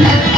Thank you.